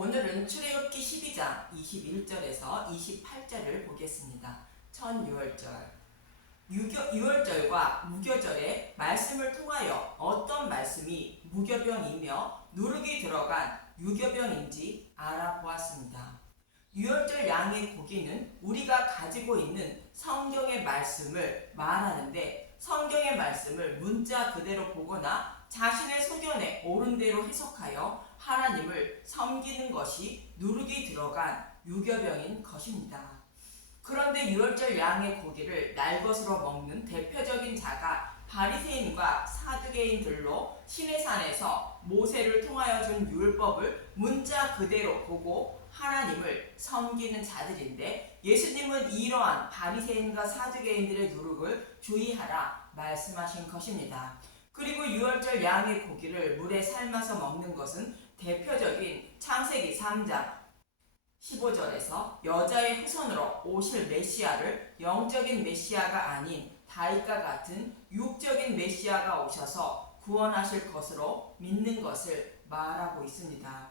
오늘은 출애굽기 12장 21절에서 28절을 보겠습니다. 첫 유월절. 유월절과 무교절의 말씀을 통하여 어떤 말씀이 무교병이며 누룩이 들어간 유교병인지 알아보았습니다. 유월절 양의 고기는 우리가 가지고 있는 성경의 말씀을 말하는데, 성경의 말씀을 문자 그대로 보거나 자신의 소견에 옳은 대로 해석하여 하나님을 섬기는 것이 누룩이 들어간 유교병인 것입니다. 그런데 유월절 양의 고기를 날것으로 먹는 대표적인 자가 바리새인과 사두개인들로 시내산에서 모세를 통하여 준 율법을 문자 그대로 보고 하나님을 섬기는 자들인데, 예수님은 이러한 바리새인과 사두개인들의 누룩을 주의하라 말씀하신 것입니다. 그리고 유월절 양의 고기를 물에 삶아서 먹는 것은 대표적인 창세기 3장 15절에서 여자의 후손으로 오실 메시아를 영적인 메시아가 아닌 다윗과 같은 육적인 메시아가 오셔서 구원하실 것으로 믿는 것을 말하고 있습니다.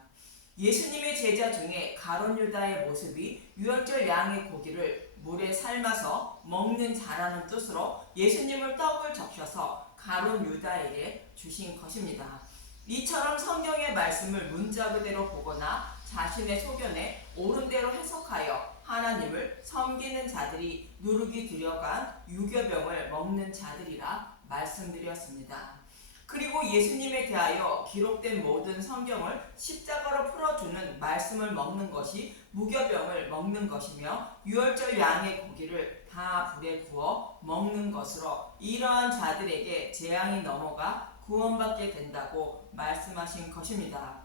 예수님의 제자 중에 가룟 유다의 모습이 유월절 양의 고기를 물에 삶아서 먹는 자라는 뜻으로 예수님을 떡을 적셔서 가룟 유다에게 주신 것입니다. 이처럼 성경의 말씀을 문자 그대로 보거나 자신의 소견에 옳은 대로 해석하여 하나님을 섬기는 자들이 누룩이 들어간 유교병을 먹는 자들이라 말씀드렸습니다. 그리고 예수님에 대하여 기록된 모든 성경을 십자가로 풀어주는 말씀을 먹는 것이 무교병을 먹는 것이며, 유월절 양의 고기를 다 불에 구워 먹는 것으로 이러한 자들에게 재앙이 넘어가 구원받게 된다고 말씀하신 것입니다.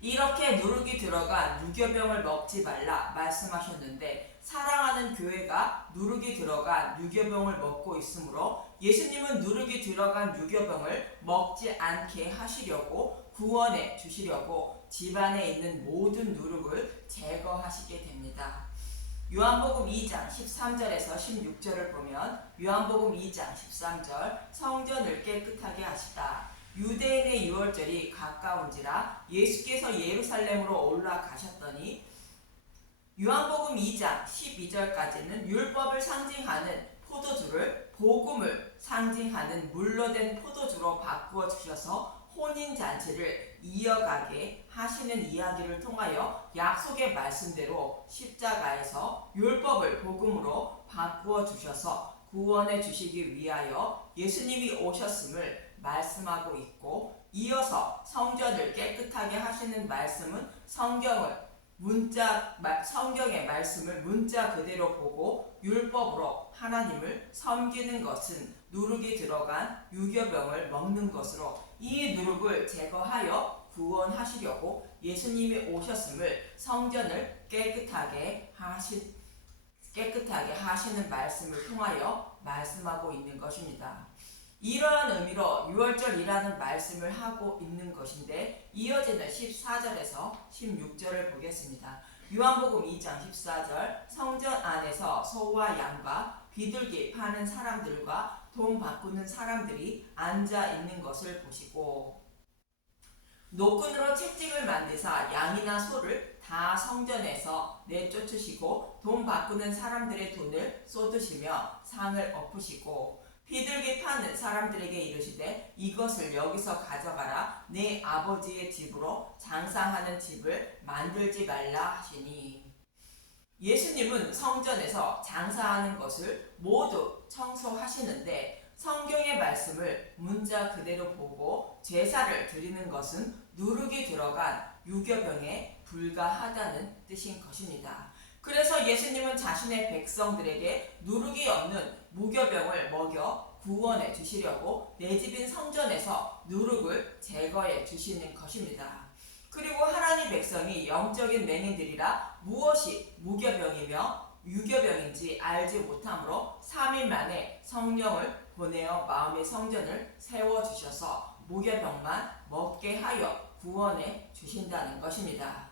이렇게 누룩이 들어간 유교병을 먹지 말라 말씀하셨는데, 사랑하는 교회가 누룩이 들어간 유교병을 먹고 있으므로 예수님은 누룩이 들어간 유교병을 먹지 않게 하시려고, 구원해 주시려고 집안에 있는 모든 누룩을 제거하시게 됩니다. 요한복음 2장 13절에서 16절을 보면, 요한복음 2장 13절 성전을 깨끗하게 하시다. 유대인의 유월절이 가까운지라 예수께서 예루살렘으로 올라가셨더니, 요한복음 2장 12절까지는 율법을 상징하는 포도주를 복음을 상징하는 물로 된 포도주로 바꾸어 주셔서 혼인잔치를 이어가게 하시는 이야기를 통하여 약속의 말씀대로 십자가에서 율법을 복음으로 바꾸어 주셔서 구원해 주시기 위하여 예수님이 오셨음을 말씀하고 있고, 이어서 성전을 깨끗하게 하시는 말씀은 성경의 말씀을 문자 그대로 보고 율법으로 하나님을 섬기는 것은 누룩이 들어간 유교병을 먹는 것으로, 이 누룩을 제거하여 구원하시려고 예수님이 오셨음을 성전을 깨끗하게 하시는 말씀을 통하여 말씀하고 있는 것입니다. 이러한 의미로 유월절이라는 말씀을 하고 있는 것인데, 이어지는 14절에서 16절을 보겠습니다. 요한복음 2장 14절 성전 안에서 소와 양과 비둘기 파는 사람들과 돈 바꾸는 사람들이 앉아 있는 것을 보시고, 노끈으로 채찍을 만드사 양이나 소를 다 성전에서 내쫓으시고 돈 바꾸는 사람들의 돈을 쏟으시며 상을 엎으시고, 비둘기 파는 사람들에게 이르시되 이것을 여기서 가져가라. 내 아버지의 집으로 장사하는 집을 만들지 말라 하시니, 예수님은 성전에서 장사하는 것을 모두 청소하시는데, 성경의 말씀을 문자 그대로 보고 제사를 드리는 것은 누룩이 들어간 유교병에 불과하다는 뜻인 것입니다. 그래서 예수님은 자신의 백성들에게 누룩이 없는 무교병을 먹여 구원해 주시려고 내 집인 성전에서 누룩을 제거해 주시는 것입니다. 그리고 하나님 백성이 영적인 맹인들이라 무엇이 무교병이며 유교병인지 알지 못하므로 3일 만에 성령을 보내어 마음의 성전을 세워주셔서 무교병만 먹게 하여 구원해 주신다는 것입니다.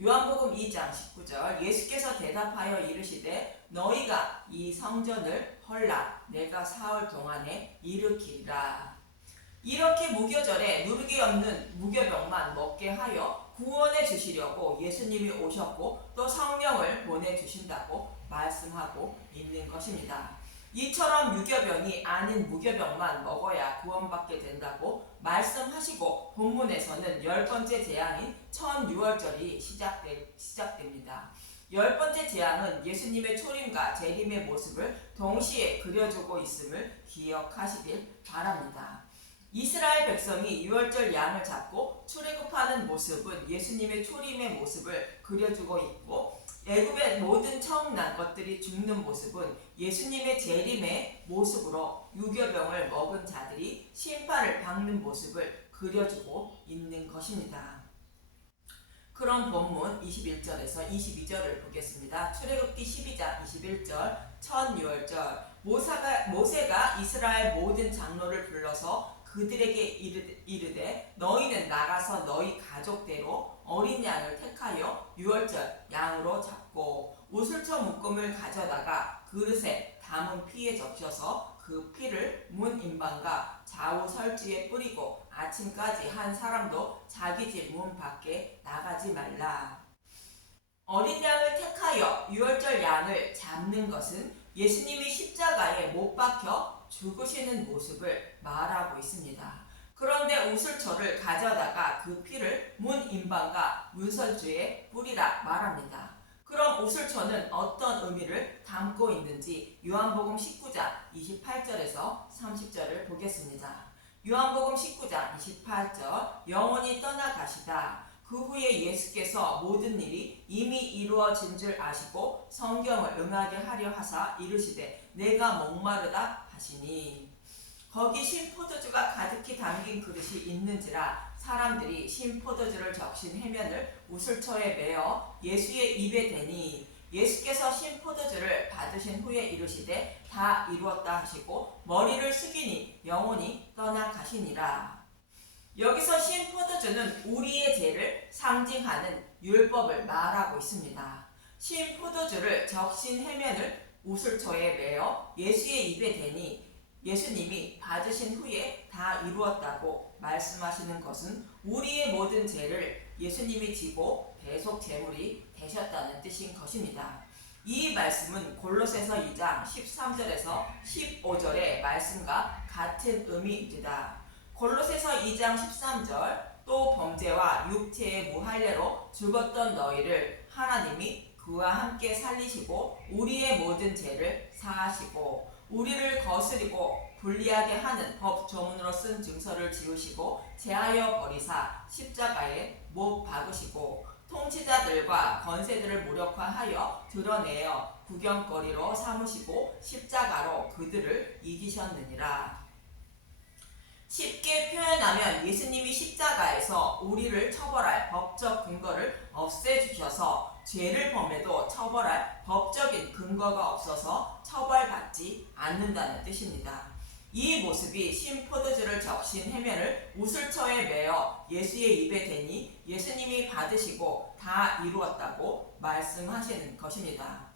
요한복음 2장 19절 예수께서 대답하여 이르시되 너희가 이 성전을 헐라 내가 사흘 동안에 일으키리라. 이렇게 무교절에 누룩이 없는 무교병만 먹게 하여 구원해 주시려고 예수님이 오셨고 또 성령을 보내주신다고 말씀하고 있는 것입니다. 이처럼 유교병이 아닌 무교병만 먹어야 구원받게 된다고 말씀하시고 본문에서는 10번째 재앙인 천유월절이 시작됩니다. 10번째 재앙은 예수님의 초림과 재림의 모습을 동시에 그려주고 있음을 기억하시길 바랍니다. 이스라엘 백성이 유월절 양을 잡고 출애굽하는 모습은 예수님의 초림의 모습을 그려주고 있고, 애굽의 모든 처음 난 것들이 죽는 모습은 예수님의 재림의 모습으로 유교병을 먹은 자들이 심판을 받는 모습을 그려주고 있는 것입니다. 그럼 본문 21절에서 22절을 보겠습니다. 출애굽기 12장 21절 천유월절 모세가 이스라엘 모든 장로를 불러서 그들에게 이르되 너희는 나가서 너희 가족대로 어린 양을 택하여 유월절 양으로 잡고 우슬초 묶음을 가져다가 그릇에 담은 피에 적셔서 그 피를 문 인방과 좌우 설주에 뿌리고 아침까지 한 사람도 자기 집 문 밖에 나가지 말라. 어린 양을 택하여 유월절 양을 잡는 것은 예수님이 십자가에 못 박혀 죽으시는 모습을 말하고 있습니다. 그런데 우슬초를 가져다가 그 피를 문 인방과 문설주에 뿌리라 말합니다. 그럼 우슬초는 어떤 의미를 담고 있는지 요한복음 19장 28절에서 30절을 보겠습니다. 요한복음 19장 28절 영원히 떠나가시다. 그 후에 예수께서 모든 일이 이미 이루어진 줄 아시고 성경을 응하게 하려 하사 이르시되 내가 목마르다 하시니, 거기 신포도주가 가득히 담긴 그릇이 있는지라 사람들이 신포도주를 적신 해면을 우슬초에 매어 예수의 입에 대니 예수께서 신포도주를 받으신 후에 이르시되 다 이루었다 하시고 머리를 숙이니 영원히 떠나가시니라. 여기서 신포도주는 우리의 죄를 상징하는 율법을 말하고 있습니다. 신포도주를 적신 해면을 우슬초에 매어 예수의 입에 대니 예수님이 받으신 후에 다 이루었다고 말씀하시는 것은 우리의 모든 죄를 예수님이 지고 대속 제물이 되셨다는 뜻인 것입니다. 이 말씀은 골로새서 2장 13절에서 15절의 말씀과 같은 의미입니다. 골로새서 2장 13절 또 범죄와 육체의 무할례로 죽었던 너희를 하나님이 그와 함께 살리시고 우리의 모든 죄를 사하시고 우리를 거스리고 불리하게 하는 법 조문으로 쓴 증서를 지우시고 제하여 버리사 십자가에 못 박으시고 통치자들과 권세들을 무력화하여 드러내어 구경거리로 삼으시고 십자가로 그들을 이기셨느니라. 쉽게 표현하면 예수님이 십자가에서 우리를 처벌할 법적 근거를 없애주셔서 죄를 범해도 처벌할 법적인 근거가 없어서 처벌받지 않는다는 뜻입니다. 이 모습이 신포도주를 적신 해면을 우슬초에 매어 예수의 입에 대니 예수님이 받으시고 다 이루었다고 말씀하시는 것입니다.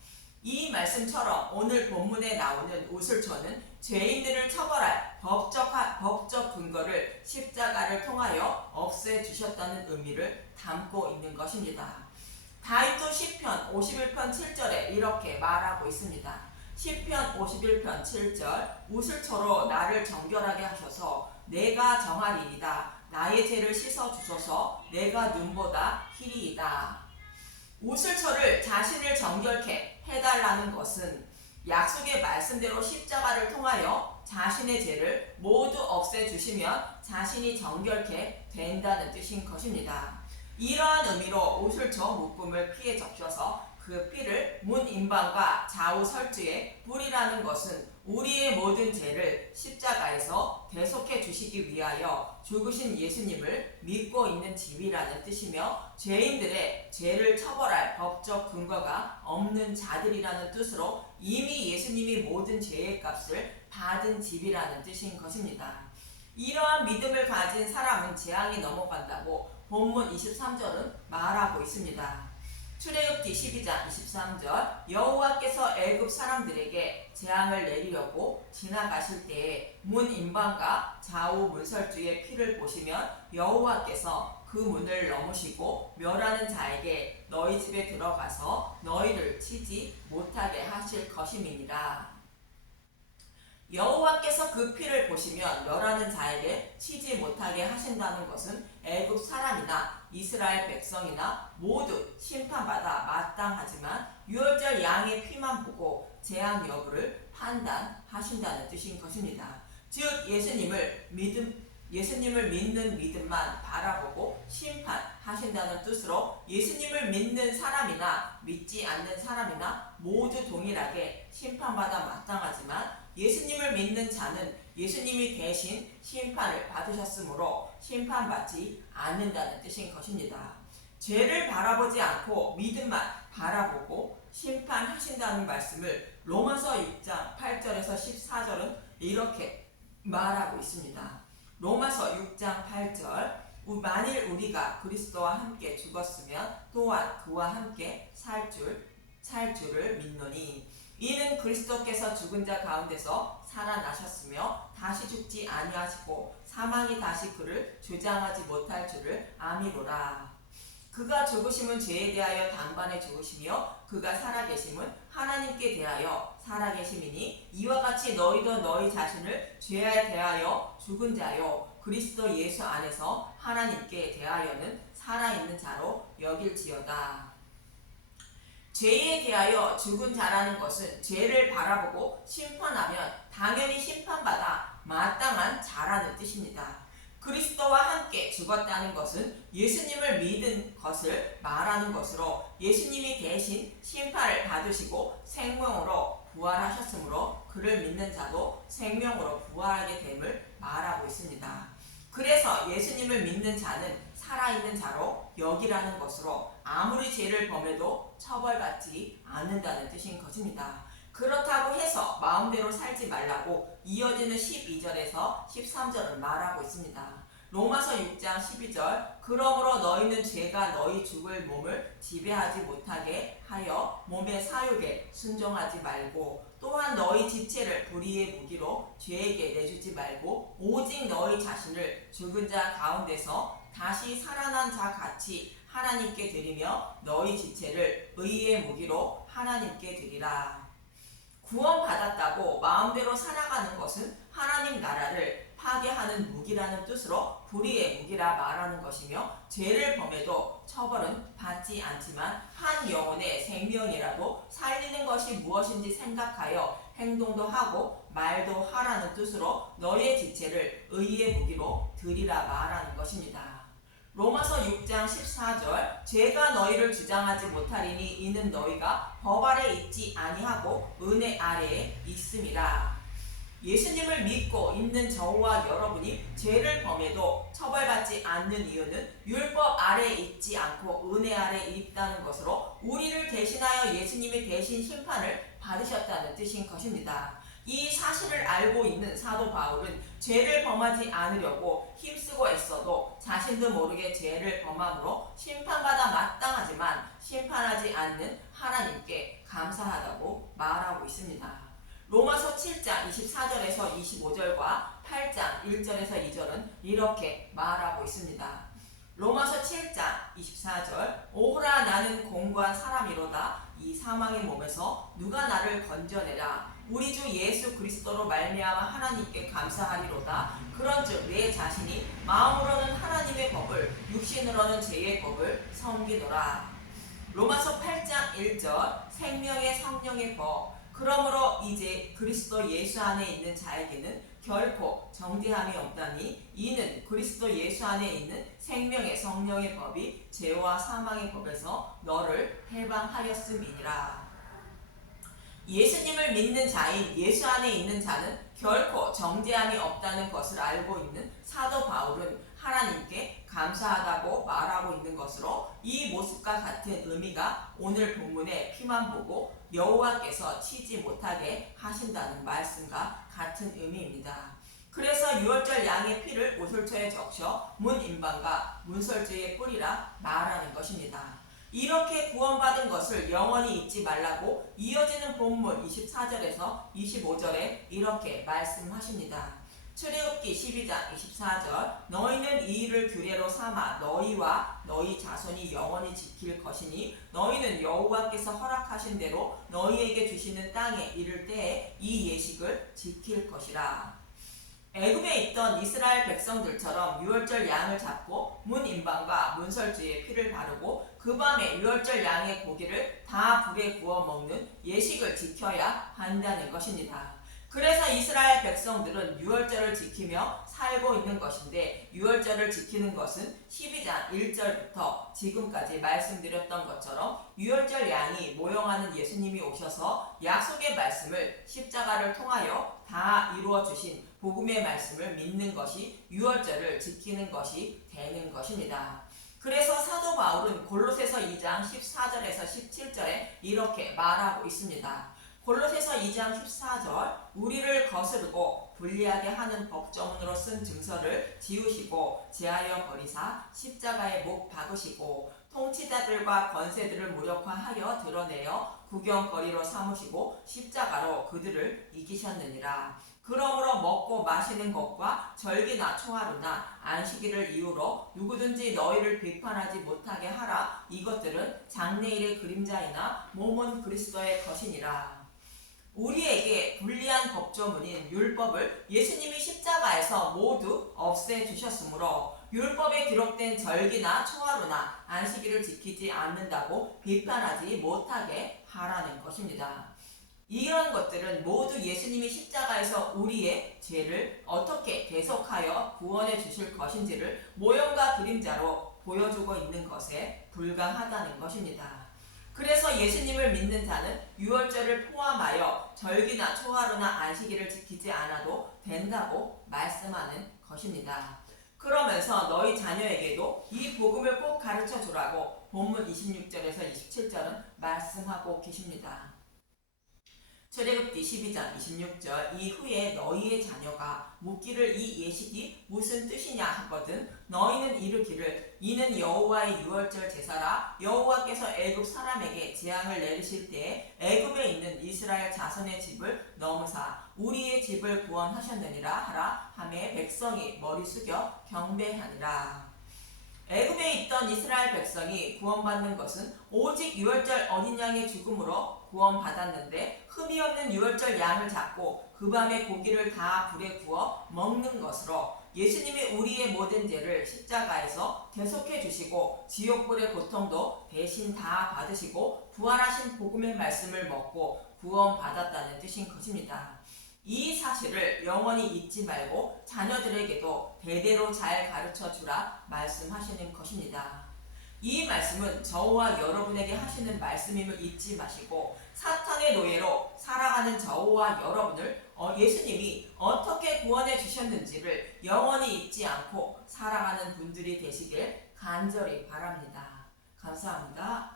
이 말씀처럼 오늘 본문에 나오는 우슬초는 죄인들을 처벌할 법적 근거를 십자가를 통하여 없애주셨다는 의미를 담고 있는 것입니다. 다윗도 시편 51편 7절에 이렇게 말하고 있습니다. 시편 51편 7절 우슬초로 나를 정결하게 하셔서 내가 정하리이다. 나의 죄를 씻어주소서 내가 눈보다 희리이다. 우슬초를 자신을 정결케 해달라는 것은 약속의 말씀대로 십자가를 통하여 자신의 죄를 모두 없애주시면 자신이 정결케 된다는 뜻인 것입니다. 이러한 의미로 우슬초 묶음을 피에 적셔서 그 피를 문 인방과 좌우 설주에 뿌리라는 것은 우리의 모든 죄를 십자가에서 대속해 주시기 위하여 죽으신 예수님을 믿고 있는 집이라는 뜻이며 죄인들의 죄를 처벌할 법적 근거가 없는 자들이라는 뜻으로 이미 예수님이 모든 죄의 값을 받은 집이라는 뜻인 것입니다. 이러한 믿음을 가진 사람은 재앙이 넘어간다고 본문 23절은 말하고 있습니다. 출애굽기 12장 23절 여호와께서 애굽 사람들에게 재앙을 내리려고 지나가실 때에 문 임방과 좌우 문설주의 피를 보시면 여호와께서 그 문을 넘으시고 멸하는 자에게 너희 집에 들어가서 너희를 치지 못하게 하실 것임이니라. 여호와께서 그 피를 보시면 멸하는 자에게 치지 못하게 하신다는 것은 애굽 사람이나 이스라엘 백성이나 모두 심판받아 마땅하지만 유월절 양의 피만 보고 재앙 여부를 판단하신다는 뜻인 것입니다. 즉 예수님을 믿는 믿음만 바라보고 심판하신다는 뜻으로 예수님을 믿는 사람이나 믿지 않는 사람이나 모두 동일하게 심판받아 마땅하지만 예수님을 믿는 자는 예수님이 대신 심판을 받으셨으므로 심판받지 않는다는 뜻인 것입니다. 죄를 바라보지 않고 믿음만 바라보고 심판하신다는 말씀을 로마서 6장 8절에서 14절은 이렇게 말하고 있습니다. 로마서 6장 8절 만일 우리가 그리스도와 함께 죽었으면 또한 그와 함께 살 줄을 믿노니 이는 그리스도께서 죽은 자 가운데서 살아나셨으며 다시 죽지 아니하시고 사망이 다시 그를 주장하지 못할 줄을 아미로라. 그가 죽으심은 죄에 대하여 단번에 죽으시며 그가 살아계심은 하나님께 대하여 살아계심이니 이와 같이 너희도 너희 자신을 죄에 대하여 죽은 자요 그리스도 예수 안에서 하나님께 대하여는 살아있는 자로 여길지어다. 죄에 대하여 죽은 자라는 것은 죄를 바라보고 심판하면 당연히 심판받아 마땅한 자라는 뜻입니다. 그리스도와 함께 죽었다는 것은 예수님을 믿은 것을 말하는 것으로 예수님이 대신 심판을 받으시고 생명으로 부활하셨으므로 그를 믿는 자도 생명으로 부활하게 됨을 말하고 있습니다. 그래서 예수님을 믿는 자는 살아있는 자로 여기라는 것으로 아무리 죄를 범해도 처벌받지 않는다는 뜻인 것입니다. 그렇다고 해서 마음대로 살지 말라고 이어지는 12절에서 13절을 말하고 있습니다. 로마서 6장 12절 그러므로 너희는 죄가 너희 죽을 몸을 지배하지 못하게 하여 몸의 사욕에 순종하지 말고 또한 너희 지체를 불의의 무기로 죄에게 내주지 말고 오직 너희 자신을 죽은 자 가운데서 다시 살아난 자 같이 하나님께 드리며 너희 지체를 의의 무기로 하나님께 드리라. 구원받았다고 마음대로 살아가는 것은 하나님 나라를 파괴하는 무기라는 뜻으로 불의의 무기라 말하는 것이며 죄를 범해도 처벌은 받지 않지만 한 영혼의 생명이라도 살리는 것이 무엇인지 생각하여 행동도 하고 말도 하라는 뜻으로 너희의 지체를 의의 무기로 드리라 말하는 것입니다. 로마서 6장 14절 죄가 너희를 주장하지 못하리니 이는 너희가 법 아래 있지 아니하고 은혜 아래에 있음이라. 예수님을 믿고 있는 저와 여러분이 죄를 범해도 처벌받지 않는 이유는 율법 아래에 있지 않고 은혜 아래에 있다는 것으로 우리를 대신하여 예수님이 대신 심판을 받으셨다는 뜻인 것입니다. 이 사실을 알고 있는 사도 바울은 죄를 범하지 않으려고 힘쓰고 애써도 자신도 모르게 죄를 범함으로 심판받아 마땅하지만 심판하지 않는 하나님께 감사하다고 말하고 있습니다. 로마서 7장 24절에서 25절과 8장 1절에서 2절은 이렇게 말하고 있습니다. 로마서 7장 24절 오호라 나는 공고한 사람이로다 이 사망의 몸에서 누가 나를 건져내라 우리 주 예수 그리스도로 말미암아 하나님께 감사하리로다 그런즉 내 자신이 마음으로는 하나님의 법을 육신으로는 죄의 법을 섬기노라. 로마서 8장 1절 생명의 성령의 법 그러므로 이제 그리스도 예수 안에 있는 자에게는 결코 정죄함이 없다니 이는 그리스도 예수 안에 있는 생명의 성령의 법이 죄와 사망의 법에서 너를 해방하였음이니라. 예수님을 믿는 자인 예수 안에 있는 자는 결코 정죄함이 없다는 것을 알고 있는 사도 바울은 하나님께 감사하다고 말하고 있는 것으로 이 모습과 같은 의미가 오늘 본문의 피만 보고 여호와께서 치지 못하게 하신다는 말씀과 같은 의미입니다. 그래서 유월절 양의 피를 오솔초에 적셔 문 임방과 문설주에 뿌리라 말하는 것입니다. 이렇게 구원받은 것을 영원히 잊지 말라고 이어지는 본문 24절에서 25절에 이렇게 말씀하십니다. 출애굽기 12장 24절 너희는 이 일을 규례로 삼아 너희와 너희 자손이 영원히 지킬 것이니 너희는 여호와께서 허락하신 대로 너희에게 주시는 땅에 이를 때에 이 예식을 지킬 것이라. 애굽에 있던 이스라엘 백성들처럼 유월절 양을 잡고 문 임방과 문설주에 피를 바르고 그 밤에 유월절 양의 고기를 다 불에 구워 먹는 예식을 지켜야 한다는 것입니다. 그래서 이스라엘 백성들은 유월절을 지키며 살고 있는 것인데 유월절을 지키는 것은 12장 1절부터 지금까지 말씀드렸던 것처럼 유월절 양이 모형하는 예수님이 오셔서 약속의 말씀을 십자가를 통하여 다 이루어 주신 복음의 말씀을 믿는 것이 유월절을 지키는 것이 되는 것입니다. 그래서 사도 바울은 골로새서 2장 14절에서 17절에 이렇게 말하고 있습니다. 골로새서 2장 14절 우리를 거스르고 불리하게 하는 법조문으로 쓴 증서를 지우시고 제하여 버리사 십자가에 못 박으시고 통치자들과 권세들을 무력화하여 드러내어 구경거리로 삼으시고 십자가로 그들을 이기셨느니라. 그러므로 먹고 마시는 것과 절기나 초하루나 안식일을 이유로 누구든지 너희를 비판하지 못하게 하라. 이것들은 장래일의 그림자이나 몸은 그리스도의 것이니라. 우리에게 불리한 법조문인 율법을 예수님이 십자가에서 모두 없애주셨으므로 율법에 기록된 절기나 초하루나 안식일을 지키지 않는다고 비판하지 못하게 하라는 것입니다. 이런 것들은 모두 예수님이 십자가에서 우리의 죄를 어떻게 대속하여 구원해 주실 것인지를 모형과 그림자로 보여주고 있는 것에 불과하다는 것입니다. 그래서 예수님을 믿는 자는 유월절을 포함하여 절기나 초하루나 안식일을 지키지 않아도 된다고 말씀하는 것입니다. 그러면서 너희 자녀에게도 이 복음을 꼭 가르쳐 주라고 본문 26절에서 27절은 말씀하고 계십니다. 출애굽기 12장 26절 이후에 너희의 자녀가 묻기를 이 예식이 무슨 뜻이냐 하거든 너희는 이르기를 이는 여호와의 유월절 제사라 여호와께서 애굽 사람에게 재앙을 내리실 때에 애굽에 있는 이스라엘 자손의 집을 넘으사 우리의 집을 구원하셨느니라 하라 하매 백성이 머리 숙여 경배하니라. 애굽에 있던 이스라엘 백성이 구원받는 것은 오직 유월절 어린 양의 죽음으로 구원받았는데 흠이 없는 유월절 양을 잡고 그 밤에 고기를 다 불에 구워 먹는 것으로 예수님이 우리의 모든 죄를 십자가에서 대속해 주시고 지옥불의 고통도 대신 다 받으시고 부활하신 복음의 말씀을 먹고 구원받았다는 뜻인 것입니다. 이 사실을 영원히 잊지 말고 자녀들에게도 대대로 잘 가르쳐 주라 말씀하시는 것입니다. 이 말씀은 저와 여러분에게 하시는 말씀임을 잊지 마시고 사탄의 노예로 살아가는 저와 여러분을 예수님이 어떻게 구원해 주셨는지를 영원히 잊지 않고 살아가는 분들이 되시길 간절히 바랍니다. 감사합니다.